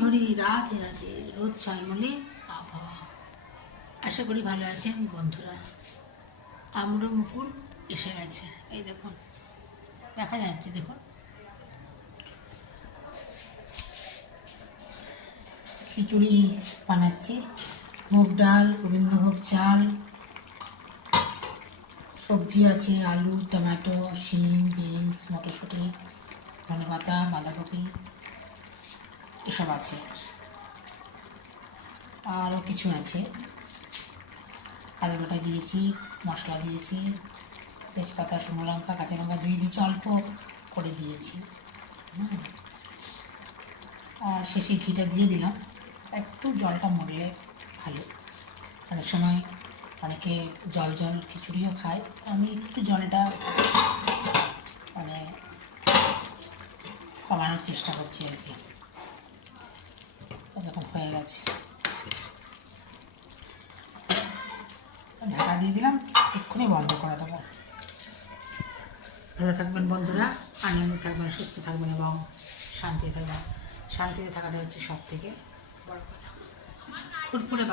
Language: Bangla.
হরি রাধে রাধে। রোদ ঝলমলে আবহাওয়া। আশা করি ভালো আছেন বন্ধুরা। আমরো মুকুল এসে গেছে, এই দেখুন, দেখা যাচ্ছে, দেখুন। খিচুড়ি বানাচ্ছি, মুগ ডাল, গোবিন্দভোগ চাল, সবজি আছে আলু, টমেটো, শিম, বিনস, মটরশুঁটি, ধনেপাতা, বাঁধাকপি, এসব আছে। আরও কিছু আছে, আদা বাটা দিয়েছি, মশলা দিয়েছি, তেজপাতা, শুকনো লঙ্কা, কাঁচা লঙ্কা ধুয়ে দিয়েছি, অল্প করে দিয়েছি। আর শেষে ঘিটা দিয়ে দিলাম। একটু জলটা মরলে ভালো। অনেক সময় অনেকে জল জল খিচুড়িও খায়, তো আমি একটু জলটা মানে কমানোর চেষ্টা করছি আর কি। এরকম হয়ে গেছে, ঢাকা দিয়ে দিলাম, এক্ষুনি বন্ধ করে দেবো। ভালো থাকবেন বন্ধুরা, আনন্দে থাকবেন, সুস্থ থাকবেন এবং শান্তিতে থাকবেন। শান্তিতে থাকাটা হচ্ছে সব থেকে বড় কথা। ফুরফুরে